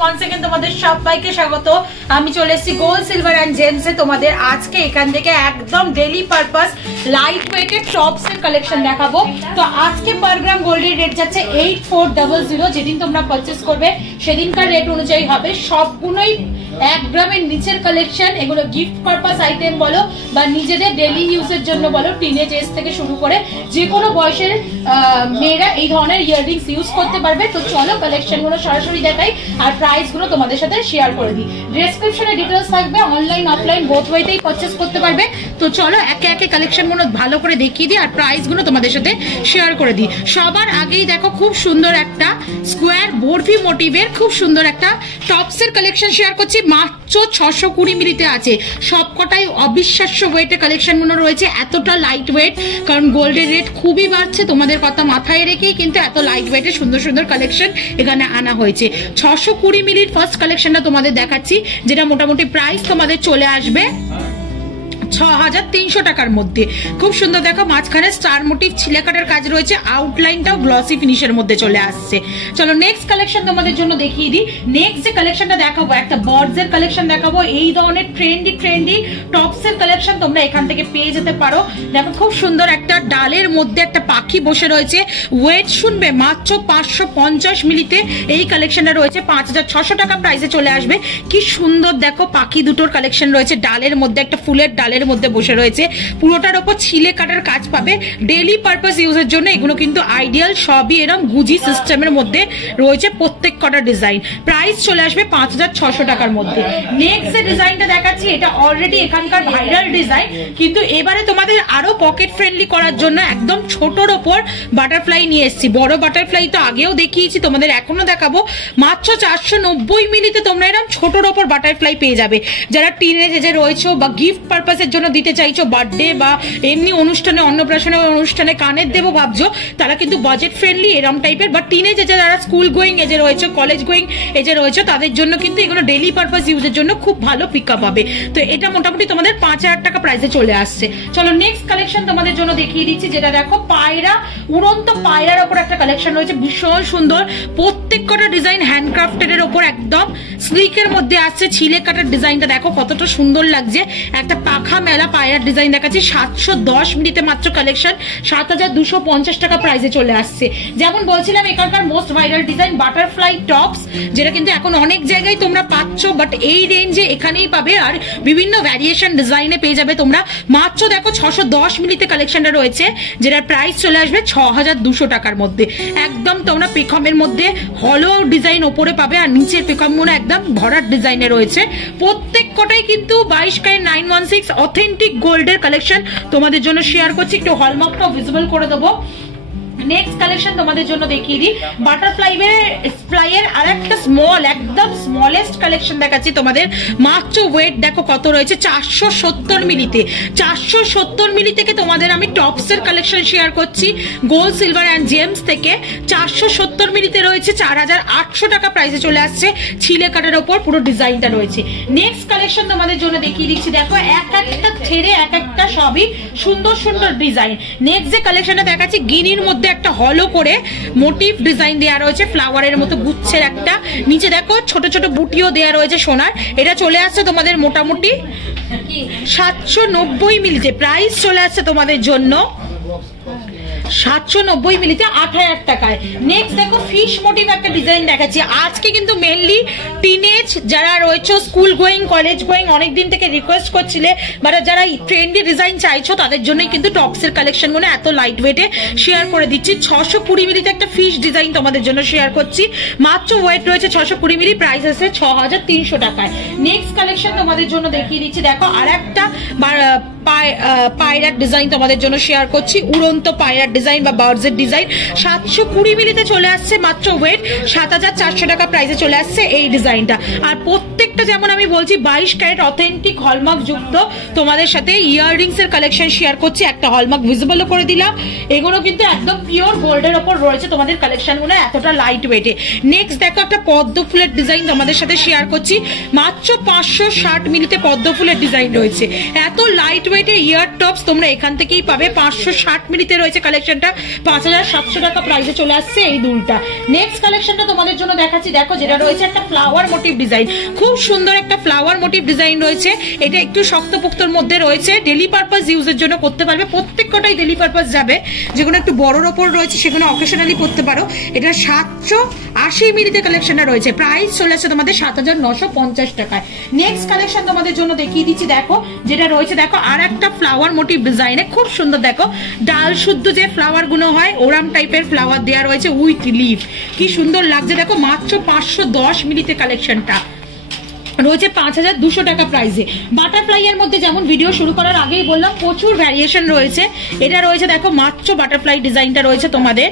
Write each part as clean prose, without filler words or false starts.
Once again তোমাদের সবাইকে স্বাগত। আমি চলে এসেছি গোল্ড সিলভার এন্ড জেমস এ। তোমাদের আজকে এখান থেকে একদম daily purpose light weighted tops এর কালেকশন দেখাবো। তো আজকে পার গ্রাম গোল্ডের রেট যাচ্ছে 8400। যেদিন তোমরা পারচেজ করবে সেদিনকার রেট অনুযায়ী হবে। সবগুলোই 1 গ্রামের নিচের কালেকশন। এগুলো গিফট পারপাস আইটেম বলো বা নিজেদের ডেইলি ইউজের জন্য বলো, টিনেজ এজ থেকে শুরু করে যে কোনো বয়সের মেয়েরা এই ধরনের ইয়াররিংস ইউজ করতে পারবে। তো চলো কালেকশন গুলো সরাসরি দেখাই আর প্রাইস গুলো তোমাদের সাথে শেয়ার করে দিই। ডেসক্রিপশনে ডিটেইলস থাকবে, অনলাইন অফলাইন বোথ ওয়েতেই পারচেজ করতে পারবে। তো চলো একে একে কালেকশন গুলো ভালো করে দেখিয়ে দিই আর প্রাইস গুলো তোমাদের সাথে শেয়ার করে দিই। সবার আগেই দেখো খুব সুন্দর একটা স্কোয়ার বরফি মোটিভের খুব সুন্দর একটা টপস এর কালেকশন শেয়ার করছি। মাত্র 620 মিলিতে আছে। সবকটাই অবিশ্বাস্য ওয়েটের কালেকশন গুলো রয়েছে। এতটা লাইট ওয়েট, কারণ গোল্ডের রেট খুবই বাড়ছে। তোমাদের কথা মাথায় রেখেই কিন্তু এত লাইট ওয়েটের সুন্দর সুন্দর কালেকশন এখানে আনা হয়েছে। 620 মিলির ফার্স্ট কালেকশনটা তোমাদের দেখাচ্ছি, যেটা মোটামুটি প্রাইস তোমাদের চলে আসবে 6300 টাকার মধ্যে। খুব সুন্দর দেখো, মাঝখানে স্টার মোটিভ ছিলে কাটার কাজ রয়েছে, আউটলাইনটাও গ্লসি ফিনিশের মধ্যে চলে আসছে। চলো নেক্সট কালেকশন তোমাদের জন্য দেখিয়ে দিই। নেক্সট যে কালেকশনটা দেখাবো একটা বার্ডস এর কালেকশন দেখাবো। এই ধরনের ট্রেন্ডি টপস এর কালেকশন তোমরা এখান থেকে পেয়ে যেতে পারো। দেখো খুব সুন্দর একটা ডালের মধ্যে একটা পাখি বসে রয়েছে। ওয়েট শুনবে মাত্র 550 মিলিতে এই কালেকশনটা রয়েছে। 5600 টাকা প্রাইসে চলে আসবে। কি সুন্দর দেখো, পাখি দুটোর কালেকশন রয়েছে। ডালের মধ্যে একটা ফুলের ডালের মধ্যে বসে রয়েছে। পুরোটার উপর ছিলে কাটার কাজ পাবে। ডেইলি পারপাস ইউজের জন্য এগুলো কিন্তু আইডিয়াল। সবই এরকম গুজি সিস্টেমের মধ্যে রয়েছে প্রত্যেক কটা ডিজাইন। প্রাইস চলে আসবে 5600 টাকার মধ্যে। নেক্সট যে ডিজাইনটা দেখাচ্ছি এটা অলরেডি এখানকার ভাইরাল ডিজাইন, কিন্তু এবারে তোমাদের আরো পকেট ফ্রেন্ডলি করার জন্য একদম ছোটর ওপর বাটারফ্লাই নিয়ে এসেছি। বড় বাটারফ্লাই তো আগেও দেখিয়েছি, তোমাদের এখনো দেখাবো। মাত্র 490 মিলিতে তোমরা এরকম ছোটর ওপর বাটারফ্লাই পেয়ে যাবে। যারা টিনেজ এজে রয়েছে বা গিফট পারপাসের জন্য দিতে চাইছো, বার্থডে বা এমনি অনুষ্ঠানে, অন্নপ্রাশনের অনুষ্ঠানে কানের দেবো ভাবছো, তারা কিন্তু বাজেট ফ্রেন্ডলি এরকম টাইপের। বা টিনেজ এজে যারা স্কুল গোয়িং এজে রয়েছে, কলেজ গোয়িং এজে রয়েছে, তাদের জন্য কিন্তু এগুলো ডেইলি পারপাস ইউজের জন্য খুব ভালো পিক আপ হবে। তো এটা মোটামুটি তোমাদের 5000 টাকা প্রাইসে চলে আসছে। চলো নেক্সট কালেকশন তোমাদের জন্য দেখিয়ে দিচ্ছি, যেটা দেখো পায়রা, উড়ন্ত পায়রার ওপর একটা কালেকশন রয়েছে। ভীষণ সুন্দর, প্রত্যেক কটা ডিজাইন হ্যান্ডক্রাফটেড এর ওপর একদম স্লিকের মধ্যে আসছে। ছিলে কাটার ডিজাইনটা দেখো কতটা সুন্দর লাগছে। একটা পাখা মেলা পায়রার ডিজাইন দেখাচ্ছি। 710 মিনিটে মাত্র কালেকশন। 7250 টাকা প্রাইসে চলে আসছে। যেমন বলছিলাম এখানকার most viral design butterfly tops, যেটা কিন্তু এখন অনেক জায়গায় তোমরা পাচ্ছ, বাট এই রেঞ্জে এখানেই পাবে। আর বিভিন্ন ভ্যারিয়েশন ডিজাইনে পেয়ে যাবে তোমরা। মাত্র দেখো 610 মিনিটে কালেকশনটা রয়েছে, যেটার প্রাইস চলে আসবে 6200 টাকার মধ্যে। একদম তোমরা পেখমের মধ্যে হলো ডিজাইন ওপরে পাবে, আর নিচের পেখমগুলো একদম ভরাট ডিজাইনে রয়েছে। প্রত্যেক কটাই কিন্তু 22 ক্যারেট 916 অথেন্টিক গোল্ডের কালেকশন তোমাদের জন্য শেয়ার করছি। একটু হলমার্কটা ভিজিবল করে দেবো। নেক্সট কালেকশন তোমাদের জন্য দেখিয়ে দিই। বাটারফ্লাই এর আরেকটা স্মল, একদম স্মলেস্ট কালেকশন দেখাচ্ছি তোমাদের। মাত্র ওয়েট দেখো কত রয়েছে, 470 মিলিতে। 470 মিলি থেকে তোমাদের আমি টপস এর কালেকশন শেয়ার করছি গোল্ড সিলভার এন্ড জেমস থেকে। 470 মিলিতে রয়েছে 4800 টাকা প্রাইসে চলে আসছে। ছিলে কাটার ওপর পুরো ডিজাইনটা রয়েছে। নেক্সট কালেকশন তোমাদের জন্য দেখিয়ে দিচ্ছি। দেখো এক একটা ছেড়ে এক একটা সবই সুন্দর সুন্দর ডিজাইন। নেক্সট যে কালেকশনটা দেখাচ্ছি, গিনির মধ্যে একটা হলো করে মোটিভ ডিজাইন দেওয়া রয়েছে, ফ্লাওয়ারের মতো গুচ্ছের একটা। নিচে দেখো ছোট ছোট বুটিও দেওয়া রয়েছে সোনার। এটা চলে আসছে তোমাদের মোটামুটি 790 মিলিতে। প্রাইস চলে আসছে তোমাদের জন্য 790 মিলিতে 8000 টাকায়। নেক্সট দেখো ফিশ মোটিভ একটা ডিজাইন দেখাচ্ছি। আজকে কিন্তু মেনলি টিনেজ যারা রয়েছে, স্কুল গোয়িং, কলেজ গোয়িং, অনেকদিন থেকে রিকোয়েস্ট করছিলে, বাট যারা ট্রেন্ডি ডিজাইন চাইছো তাদের জন্যই কিন্তু টপসের কালেকশন গুলো এত লাইট ওয়েটে শেয়ার করে দিচ্ছি। 620 মিলিতে একটা ফিশ ডিজাইন তোমাদের জন্য শেয়ার করছি। মাত্র ওয়েট রয়েছে 620 মিলি, প্রাইস আছে 6300 টাকায়। নেক্সট কালেকশন তোমাদের জন্য দেখিয়ে দিচ্ছি। দেখো আর একটা পায়রার ডিজাইন তোমাদের জন্য শেয়ার করছি। উড়ন্ত পায়রার ডিজাইন বা বার্ডস এর ডিজাইন 720 মিলিতে চলে আসছে। মাত্র ওয়েট 7400 টাকা প্রাইসে চলে আসছে এই ডিজাইনটা। আর প্রত্যেক প্রত্যেকটা যেমন আমি বলছি 22 ক্যারেট অথেন্টিক হলমার্ক যুক্ত তোমাদের সাথে ইয়াররিংস এর কালেকশন শেয়ার করছি, একটা হলমার্ক ভিজিবলও করে দিলাম। এগুলো কিন্তু একদম পিওর গোল্ডের ওপর রয়েছে তোমাদের কালেকশনগুলো, এতটা লাইট ওয়েটে। নেক্সট দেখো একটা পদ্ম ফুলের ডিজাইন তোমাদের সাথে শেয়ার করছি, মাত্র 560 মিলিতে পদ্ম ফুলের ডিজাইন রয়েছে। এত লাইট ওয়েটে ইয়ার টপস তোমরা এখান থেকেই পাবে। 560 মিলিতে রয়েছে কালেকশনটা, 5700 টাকা প্রাইসে চলে আসছে এই দুলটা। নেক্সট কালেকশনটা তোমাদের জন্য দেখাচ্ছি, দেখো যেটা রয়েছে একটা ফ্লাওয়ার মোটিভ ডিজাইন, খুব সুন্দর একটা ফ্লাওয়ার মোটিভ ডিজাইন রয়েছে। এটা একটু শক্তপোক্তর মধ্যে রয়েছে, ডেলি পারপাস ইউজের জন্য করতে পারবে, প্রত্যেকটাই ডেলি পারপাস যাবে। যেগুলো একটু বড়র ওপর রয়েছে সেগুলো অকেশনালি পড়তে পারো। এটা 780 মিলিতে কালেকশনটা রয়েছে, প্রাইস চলে আসছে তোমাদের 7950 টাকায়। নেক্সট কালেকশন তোমাদের জন্য দেখিয়ে দিচ্ছি, দেখো যেটা রয়েছে, দেখো আর একটা ফ্লাওয়ার মোটিভ ডিজাইনে খুব সুন্দর, দেখো ডাল শুদ্ধ যে ফ্লাওয়ার গুলো হয় ওরাম টাইপের ফ্লাওয়ার দেওয়া রয়েছে উইথ লিফ, কি সুন্দর লাগছে। দেখো মাত্র 510 মিলিতে কালেকশনটা রয়েছে 5200 টাকা প্রাইসে। বাটারফ্লাই এর মধ্যে যেমন ভিডিও শুরু করার আগেই বললাম প্রচুর ভ্যারিয়েশন রয়েছে। এটা রয়েছে দেখো মাত্র বাটারফ্লাই ডিজাইনটা রয়েছে তোমাদের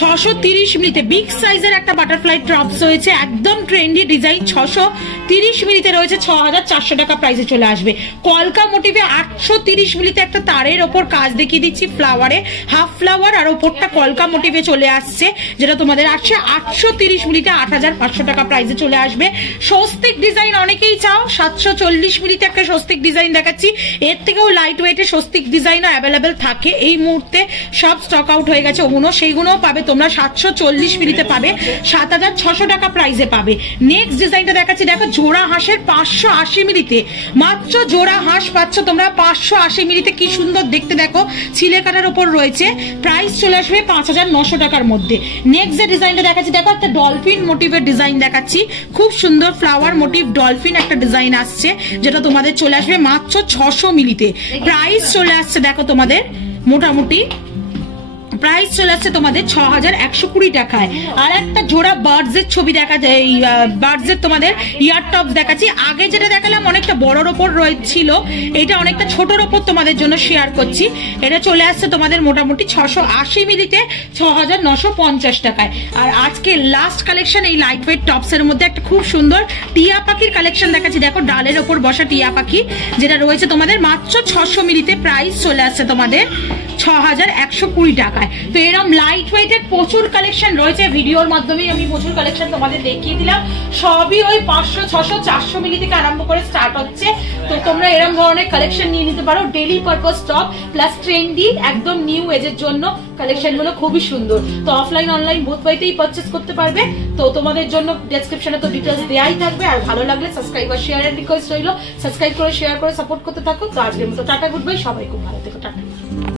630 মিলিতে, বিগ সাইজের একটা বাটারফ্লাই টপস রয়েছে, একদম ট্রেন্ডি ডিজাইন। 630 মিলিতে রয়েছে, 6400 টাকা প্রাইসে চলে আসবে। কলকা মোটিভে 830 মিলিতে একটা তারের ওপর কাজ দেখিয়ে দিচ্ছি, ফ্লাওয়ারে হাফ ফ্লাওয়ার আর ওপরটা কলকা মোটিভে চলে আসছে, যেটা তোমাদের আসছে 830 মিলিতে 8500 টাকা প্রাইসে চলে আসবে। স্বস্তিক ডিজাইন অনেকেই চাও, 740 মিলিতে একটা স্বস্তিক ডিজাইন দেখাচ্ছি। এর থেকেও লাইট ওয়েটের স্বস্তিক ডিজাইনও অ্যাভেলেবেল থাকে, এই মুহূর্তে সব স্টক আউট হয়ে গেছে ওগুলো, সেইগুলো পাবে তোমরা 740 মিলিতে পাবে, 7600 টাকা প্রাইসে পাবে। নেক্সট ডিজাইনটা দেখাচ্ছি, দেখো জোড়া হাঁসের 580 মিলিতে, মাত্র জোড়া হাঁস পাচ্ছ তোমরা 580 মিলিতে, কি সুন্দর দেখতে, দেখো ছিলে কাটার উপর রয়েছে, প্রাইস চলে আসবে 5900 টাকার মধ্যে। নেক্সট যে ডিজাইনটা দেখাচ্ছি, দেখো একটা ডলফিন মোটিভের ডিজাইন দেখাচ্ছি, খুব সুন্দর ফ্লাওয়ার মোটিভ ডলফিন একটা ডিজাইন আসছে, যেটা তোমাদের চলে আসবে মাত্র 600 মিলিতে, প্রাইস চলে আসছে দেখো তোমাদের মোটামুটি প্রাইস চলে আসছে তোমাদের 6120 টাকায়। আর একটা জোড়া বার্ডস এর ছবি দেখা যায়, বার্ডস এর তোমাদের ইয়ার টপস দেখাচ্ছি। আগে যেটা দেখালাম অনেকটা বড়র ওপর রয়েছিল, এটা অনেকটা ছোটর ওপর তোমাদের জন্য শেয়ার করছি। এটা চলে আসছে তোমাদের মোটামুটি 680 মিলিতে 6950 টাকায়। আর আজকে লাস্ট কালেকশন এই লাইট ওয়েট টপস এর মধ্যে একটা খুব সুন্দর টিয়া পাখির কালেকশন দেখাচ্ছি, দেখো ডালের ওপর বসা টিয়া পাখি, যেটা রয়েছে তোমাদের মাত্র 600 মিলিতে, প্রাইস চলে আসছে তোমাদের 6120 টাকায়। তো এরকম লাইট ওয়েটের প্রচুর কালেকশন রয়েছে, ভিডিওর মাধ্যমেই আমি প্রচুর কালেকশন তোমাদের দেখিয়ে দিলাম। সবই ওই 500, 600, 400 মিলি থেকে আরম্ভ করে স্টার্ট হচ্ছে। তো তোমরা এরকম ধরনের কালেকশন নিয়ে নিতে পারো, daily purpose top plus trendy, একদম নিউ এজের জন্য কালেকশন গুলো খুবই সুন্দর। তো অফলাইন অনলাইন বোথ ওয়েতেই পারচেস করতে পারবে। তো তোমাদের জন্য ডেসক্রিপশনে তো ডিটেলস দেয়াই থাকবে। আর ভালো লাগলে সাবস্ক্রাইব আর শেয়ারের রিকোয়েস্ট রইলো, সাবস্ক্রাইব করে শেয়ার করে সাপোর্ট করতে থাকো। তো আজকের মতো টাটা, গুড বাই, সবাই খুব ভালো থেকো, টাটা।